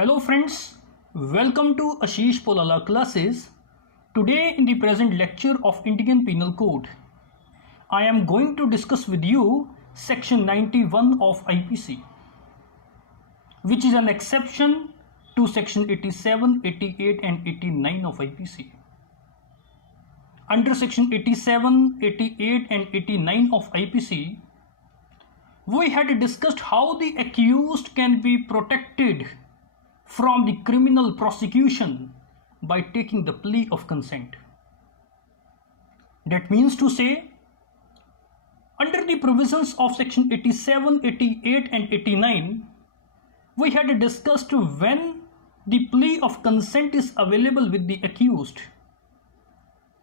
Hello friends, welcome to Ashish Polala classes. Today in the present lecture of Indian Penal Code, I am going to discuss with you section 91 of IPC, which is an exception to section 87, 88 and 89 of IPC. Under section 87, 88 and 89 of IPC, we had discussed how the accused can be protected from the criminal prosecution by taking the plea of consent. That means to say, under the provisions of section 87, 88 and 89, we had discussed when the plea of consent is available with the accused,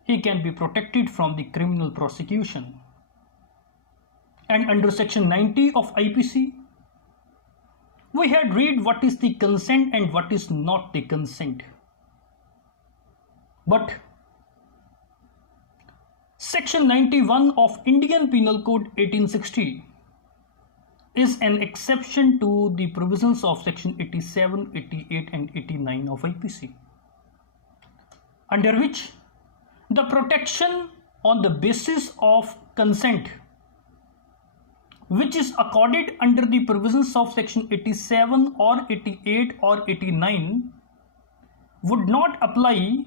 he can be protected from the criminal prosecution. And under section 90 of IPC, we had read what is the consent and what is not the consent. But section 91 of Indian Penal Code 1860 is an exception to the provisions of section 87, 88 and 89 of IPC, under which the protection on the basis of consent, which is accorded under the provisions of section 87 or 88 or 89, would not apply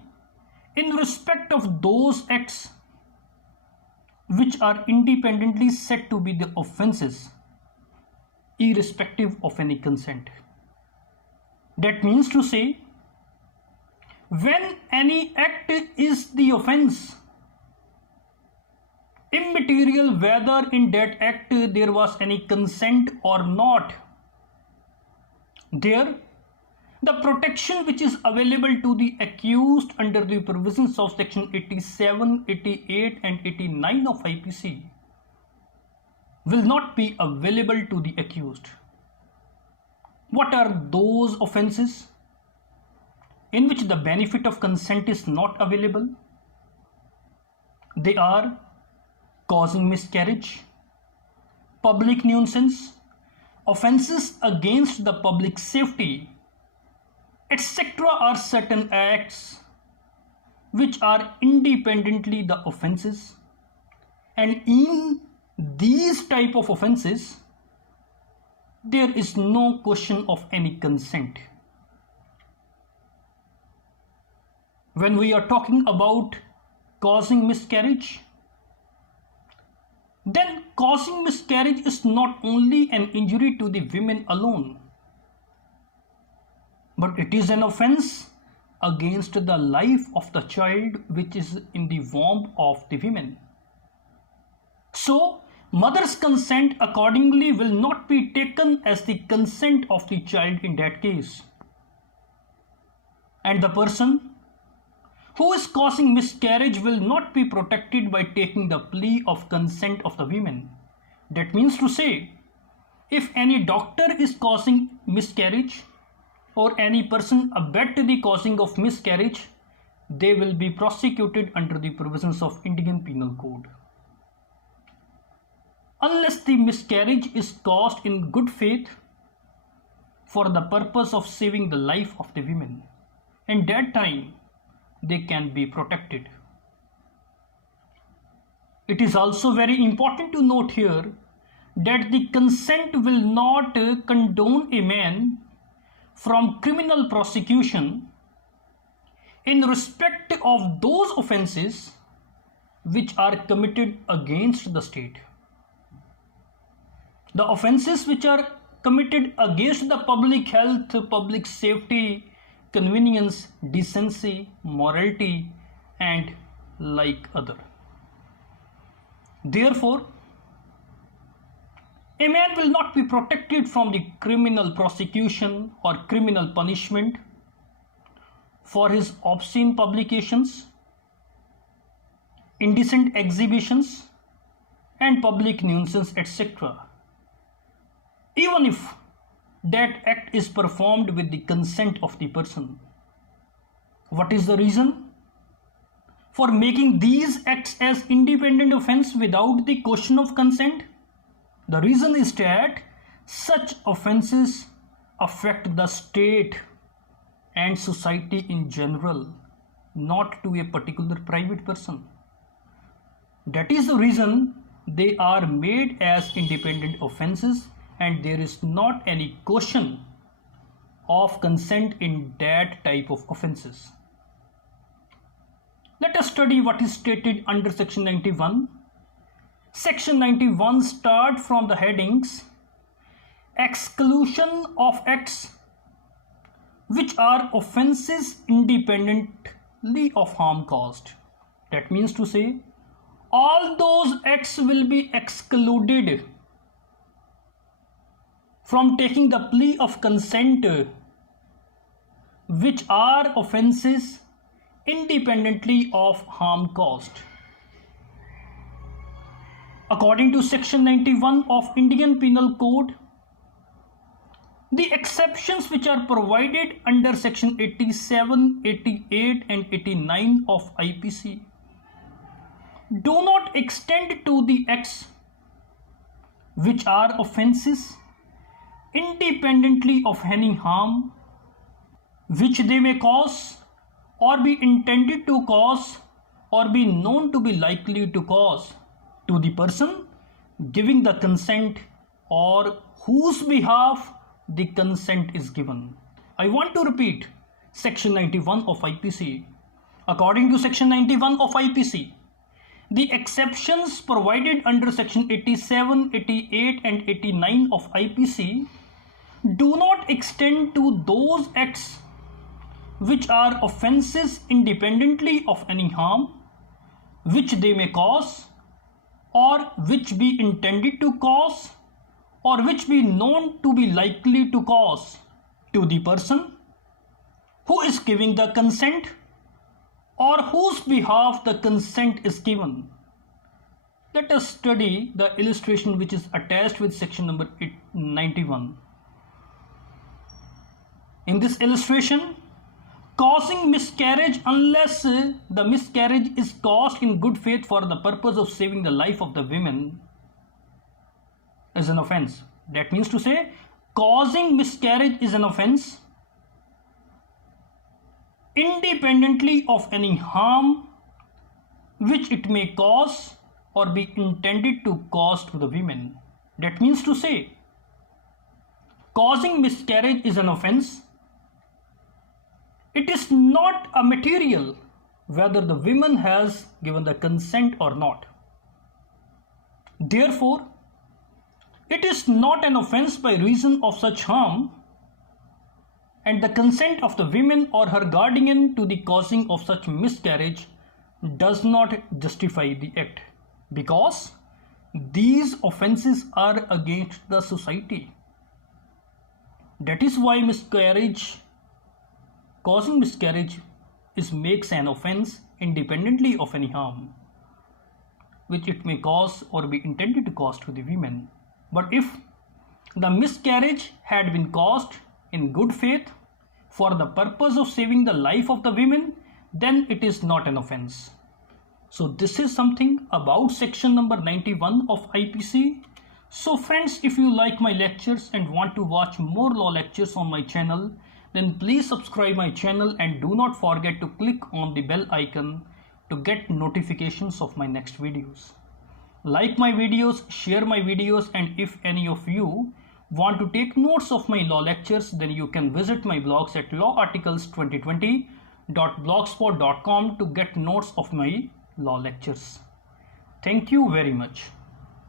in respect of those acts which are independently said to be the offences, irrespective of any consent. That means to say, when any act is the offence, immaterial whether in that act there was any consent or not, there the protection which is available to the accused under the provisions of section 87, 88 and 89 of IPC will not be available to the accused. What are those offences in which the benefit of consent is not available? They are causing miscarriage, public nuisance, offences against the public safety, etc. are certain acts which are independently the offences, and in these type of offences there is no question of any consent. When we are talking about causing miscarriage, then causing miscarriage is not only an injury to the women alone, but it is an offense against the life of the child which is in the womb of the women. So, mother's consent accordingly will not be taken as the consent of the child in that case. And the person who is causing miscarriage will not be protected by taking the plea of consent of the women. That means to say, if any doctor is causing miscarriage or any person abet the causing of miscarriage, they will be prosecuted under the provisions of Indian Penal Code, unless the miscarriage is caused in good faith for the purpose of saving the life of the women. In that time, they can be protected. It is also very important to note here that the consent will not condone a man from criminal prosecution in respect of those offences which are committed against the state. The offences which are committed against the public health, public safety, convenience, decency, morality and like other. Therefore, a man will not be protected from the criminal prosecution or criminal punishment for his obscene publications, indecent exhibitions and public nuisance, etc., even if that act is performed with the consent of the person. What is the reason for making these acts as independent offense without the question of consent? The reason is that such offenses affect the state and society in general, not to a particular private person. That is the reason they are made as independent offenses, and there is not any question of consent in that type of offenses. Let us study what is stated under section 91. Section 91 starts from the headings exclusion of acts which are offenses independently of harm caused. That means to say, all those acts will be excluded from taking the plea of consent which are offenses independently of harm caused. According to section 91 of Indian Penal Code, the exceptions which are provided under section 87, 88 and 89 of IPC do not extend to the acts which are offenses independently of any harm which they may cause or be intended to cause or be known to be likely to cause to the person giving the consent or whose behalf the consent is given. I want to repeat section 91 of IPC. According to section 91 of IPC, the exceptions provided under section 87, 88 and 89 of IPC do not extend to those acts which are offenses independently of any harm which they may cause or which be intended to cause or which be known to be likely to cause to the person who is giving the consent or whose behalf the consent is given. Let us study the illustration which is attached with section number 91. In this illustration, causing miscarriage unless the miscarriage is caused in good faith for the purpose of saving the life of the women is an offense. That means to say, causing miscarriage is an offense independently of any harm which it may cause or be intended to cause to the women. That means to say, causing miscarriage is an offense. It is not a material whether the woman has given the consent or not. Therefore, it is not an offense by reason of such harm, and the consent of the woman or her guardian to the causing of such miscarriage does not justify the act, because these offenses are against the society. That is why causing miscarriage makes an offense independently of any harm which it may cause or be intended to cause to the women. But if the miscarriage had been caused in good faith for the purpose of saving the life of the women, then it is not an offense. So this is something about section number 91 of IPC. So friends, if you like my lectures and want to watch more law lectures on my channel, then please subscribe my channel and do not forget to click on the bell icon to get notifications of my next videos. Like my videos, share my videos, and if any of you want to take notes of my law lectures, then you can visit my blogs at lawarticles2020.blogspot.com to get notes of my law lectures. Thank you very much.